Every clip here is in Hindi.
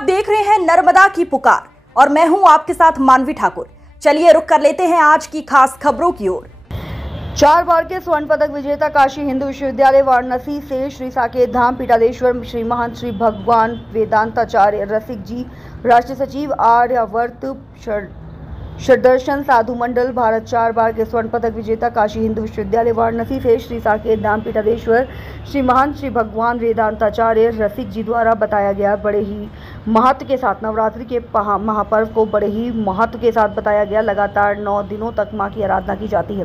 आप देख रहे हैं नर्मदा की पुकार और मैं हूं आपके साथ मानवी ठाकुर। चलिए रुक कर लेते हैं आज की खास खबरों की ओर। 4 बार के स्वर्ण पदक विजेता काशी हिंदू विश्वविद्यालय वाराणसी से श्री साकेत धाम पीठाधीश्वर श्री महंत श्री भगवान वेदांताचार्य रसिक जी, राष्ट्रीय सचिव आर्यावर्त षड्दर्शन साधु मंडल भारत। 4 बार के स्वर्ण पदक विजेता काशी हिंदू विश्वविद्यालय वाराणसी से श्री साकेत धाम पीठाधीश्वर श्री महंत श्री भगवान वेदांताचार्य रसिक जी द्वारा बताया गया बड़े ही महत्व के साथ नवरात्रि के महापर्व को बड़े ही महत्व के साथ बताया गया। लगातार 9 दिनों तक मां की आराधना की जाती है।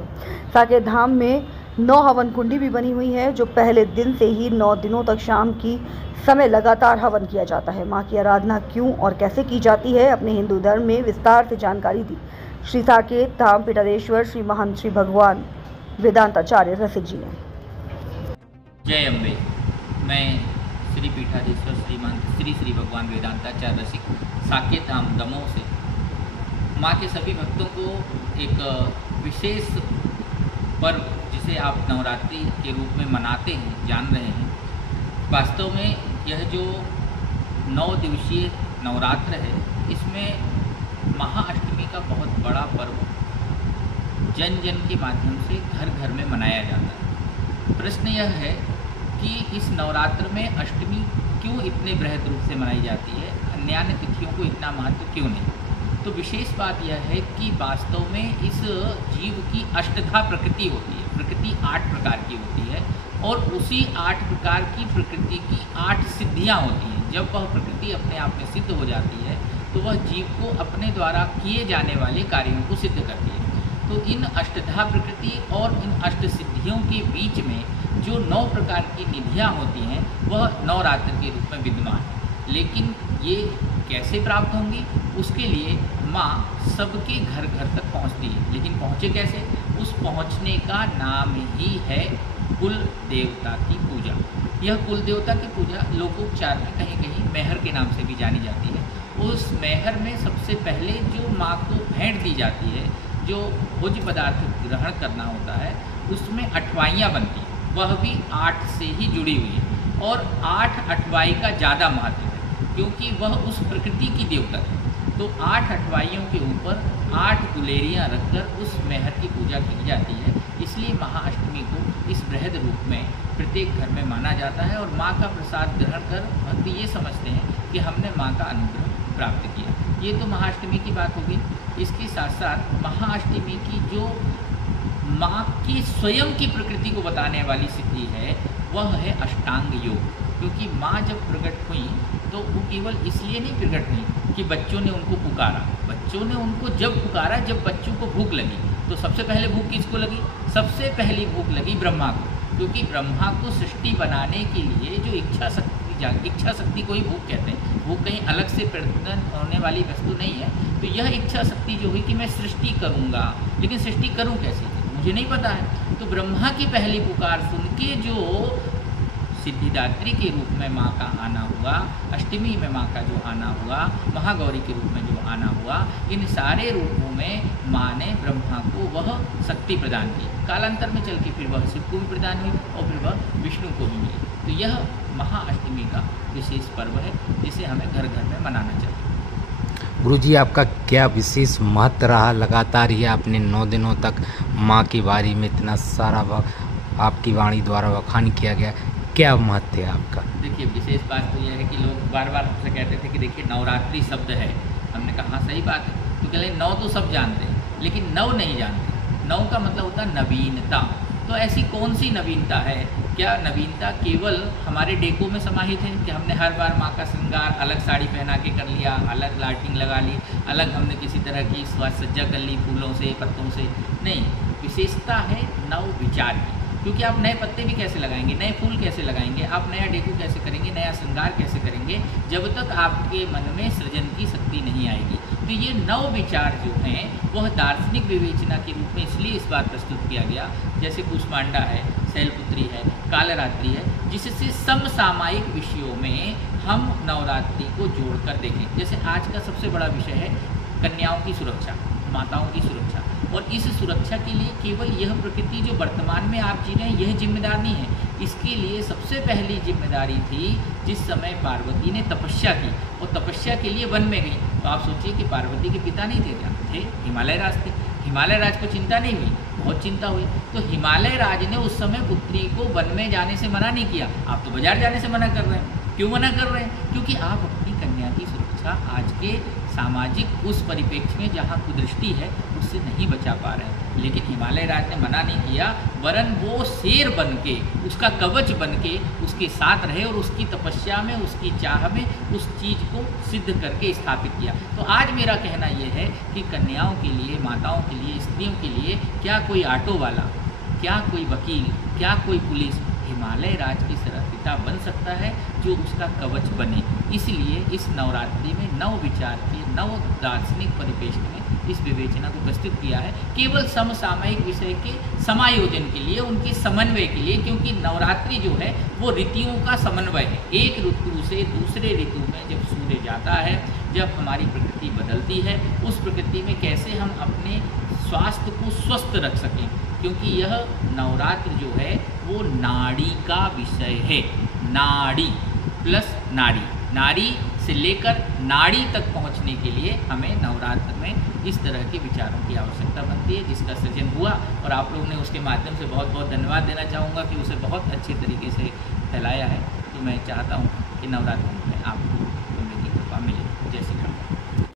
साकेत धाम में 9 हवन कुंडी भी बनी हुई है, जो पहले दिन से ही 9 दिनों तक शाम की समय लगातार हवन किया जाता है। मां की आराधना क्यों और कैसे की जाती है, अपने हिंदू धर्म में विस्तार से जानकारी दी श्री साकेत धाम पीठाधीश्वर श्री महंत श्री भगवान वेदांताचार्य रसिक जी ने। जय अम्बे। मैं श्री पीठाधीश्वर श्री महंत श्री भगवान वेदांताचार्य रसिक साकेत धाम दमोह से माँ के सभी भक्तों को एक विशेष पर्व जिसे आप नवरात्रि के रूप में मनाते हैं जान रहे हैं। वास्तव में यह जो 9 दिवसीय नवरात्र है, इसमें महाअष्टमी का बहुत बड़ा पर्व जन जन के माध्यम से घर घर में मनाया जाता है। प्रश्न यह है कि इस नवरात्र में अष्टमी क्यों इतने बृहद रूप से मनाई जाती है, अन्य तिथियों को इतना महत्व क्यों नहीं। तो विशेष बात यह है कि वास्तव में इस जीव की अष्टधा प्रकृति होती है। प्रकृति 8 प्रकार की होती है और उसी 8 प्रकार की प्रकृति की 8 सिद्धियां होती हैं। जब वह प्रकृति अपने आप में सिद्ध हो जाती है तो वह जीव को अपने द्वारा किए जाने वाले कार्यों को सिद्ध करती है। तो इन अष्टधा प्रकृति और इन अष्ट सिद्धियों के बीच में जो 9 प्रकार की निधियाँ होती हैं वह नवरात्र के रूप में विद्यमान है। लेकिन ये कैसे प्राप्त होंगी, उसके लिए माँ सबके घर घर तक पहुँचती है। लेकिन पहुँचे कैसे, उस पहुँचने का नाम ही है कुल देवता की पूजा। यह कुल देवता की पूजा लोकोपचार में कहीं कहीं मेहर के नाम से भी जानी जाती है। उस मेहर में सबसे पहले जो माँ को भेंट दी जाती है, जो भोज्य पदार्थ ग्रहण करना होता है, उसमें अठवाइयाँ बनती हैं। वह भी 8 से ही जुड़ी हुई है और 8 अठवाई का ज़्यादा महत्व है क्योंकि वह उस प्रकृति की देवता है। तो 8 अठवाइयों के ऊपर 8 गुलेरियाँ रखकर उस मेहर की पूजा की जाती है। इसलिए महाअष्टमी को इस बृहद रूप में प्रत्येक घर में माना जाता है और माँ का प्रसाद ग्रहण कर भक्त ये समझते हैं कि हमने माँ का अनुग्रह प्राप्त किया। ये तो महाअष्टमी की बात होगी। इसके साथ साथ महाअष्टमी की जो माँ की स्वयं की प्रकृति को बताने वाली सिद्धि है वह है अष्टांग योग। क्योंकि माँ जब प्रकट हुई तो वो केवल इसलिए नहीं प्रकट हुई कि बच्चों ने उनको पुकारा। बच्चों ने उनको जब पुकारा, जब बच्चों को भूख लगी, तो सबसे पहले भूख किसको लगी? सबसे पहली भूख लगी ब्रह्मा को। क्योंकि ब्रह्मा को सृष्टि बनाने के लिए जो इच्छा शक्ति को ही भूख कहते हैं। भूख कहीं अलग से प्रदान होने वाली वस्तु नहीं है। तो यह इच्छा शक्ति जो हुई कि मैं सृष्टि करूँगा, लेकिन सृष्टि करूँ कैसे, मुझे नहीं पता है। तो ब्रह्मा की पहली पुकार सुन के जो सिद्धिदात्री के रूप में माँ का आना हुआ, अष्टमी में माँ का जो आना हुआ, महागौरी के रूप में जो आना हुआ, इन सारे रूपों में माँ ने ब्रह्मा को वह शक्ति प्रदान की। कालांतर में चल के फिर वह शिव को भी प्रदान हुई और फिर वह विष्णु को भी मिली। तो यह महाअष्टमी का विशेष पर्व है जिसे हमें घर घर में मनाना चाहिए। गुरुजी, आपका क्या विशेष महत्व रहा? लगातार ही आपने 9 दिनों तक माँ की बारी में इतना सारा आपकी वाणी द्वारा बखान किया गया, क्या महत्व है आपका? देखिए, विशेष बात तो यह है कि लोग बार बार हमसे कहते थे कि देखिए नवरात्रि शब्द है। हमने कहा सही बात है, तो कहले 9 तो सब जानते हैं लेकिन 9 नहीं जानते। 9 का मतलब होता है नवीनता। तो ऐसी कौन सी नवीनता है? क्या नवीनता केवल हमारे डेकों में समाहित है कि हमने हर बार माँ का श्रृंगार अलग साड़ी पहना के कर लिया, अलग लाइटिंग लगा ली, अलग हमने किसी तरह की सज्जा कर ली फूलों से, पत्तों से? नहीं, विशेषता है नव विचार की। क्योंकि आप नए पत्ते भी कैसे लगाएंगे, नए फूल कैसे लगाएंगे, आप नया डेको कैसे करेंगे, नया श्रृंगार कैसे करेंगे, जब तक आपके मन में सृजन की शक्ति नहीं आएगी। तो ये नव विचार जो हैं वह दार्शनिक विवेचना के रूप में इसलिए इस बार प्रस्तुत किया गया। जैसे कुष्मांडा है, शैलपुत्री है, कालरात्रि है, जिससे समसामयिक विषयों में हम नवरात्रि को जोड़कर देखें। जैसे आज का सबसे बड़ा विषय है कन्याओं की सुरक्षा, माताओं की सुरक्षा। और इस सुरक्षा के लिए केवल यह प्रकृति जो वर्तमान में आप जी रहे हैं यह जिम्मेदार नहीं है। इसके लिए सबसे पहली जिम्मेदारी थी जिस समय पार्वती ने तपस्या की और तपस्या के लिए वन में गई। तो आप सोचिए कि पार्वती के पिता नहीं थे, क्या थे? हिमालय राज थे। हिमालय राज को चिंता नहीं हुई, बहुत चिंता हुई। तो हिमालय राज ने उस समय पुत्री को वन में जाने से मना नहीं किया। आप तो बाजार जाने से मना कर रहे हैं। क्यों मना कर रहे हैं? क्योंकि आप अपनी कन्या की सुरक्षा आज के सामाजिक उस परिप्रेक्ष्य में जहाँ कुदृष्टि है उससे नहीं बचा पा रहे हैं। लेकिन हिमालय राज ने मना नहीं किया, वरन वो शेर बन के, उसका कवच बन के उसके साथ रहे और उसकी तपस्या में, उसकी चाह में उस चीज़ को सिद्ध करके स्थापित किया। तो आज मेरा कहना ये है कि कन्याओं के लिए, माताओं के लिए, स्त्रियों के लिए क्या कोई ऑटो वाला, क्या कोई वकील, क्या कोई पुलिस हिमालय राज की तरह पिता बन सकता है जो उसका कवच बने। इसलिए इस नवरात्रि में नव विचार के, नव दार्शनिक परिपेक्ष में इस विवेचना को प्रस्तुत किया है, केवल समसामयिक विषय के समायोजन के लिए, उनके समन्वय के लिए। क्योंकि नवरात्रि जो है वो ऋतुओं का समन्वय है। एक ऋतु से दूसरे ऋतु में जब सूर्य जाता है, जब हमारी प्रकृति बदलती है, उस प्रकृति में कैसे हम अपने स्वास्थ्य को स्वस्थ रख सकें, क्योंकि यह नवरात्र जो है वो नाड़ी का विषय है। नाड़ी प्लस नारी, नारी से लेकर नाड़ी तक पहुंचने के लिए हमें नवरात्र में इस तरह के विचारों की आवश्यकता बनती है, जिसका सृजन हुआ और आप लोगों ने उसके माध्यम से बहुत बहुत धन्यवाद देना चाहूँगा कि उसे बहुत अच्छे तरीके से फैलाया है। तो मैं चाहता हूँ कि नवरात्र में आपको मेरी कृपा मिले। जय श्री राम।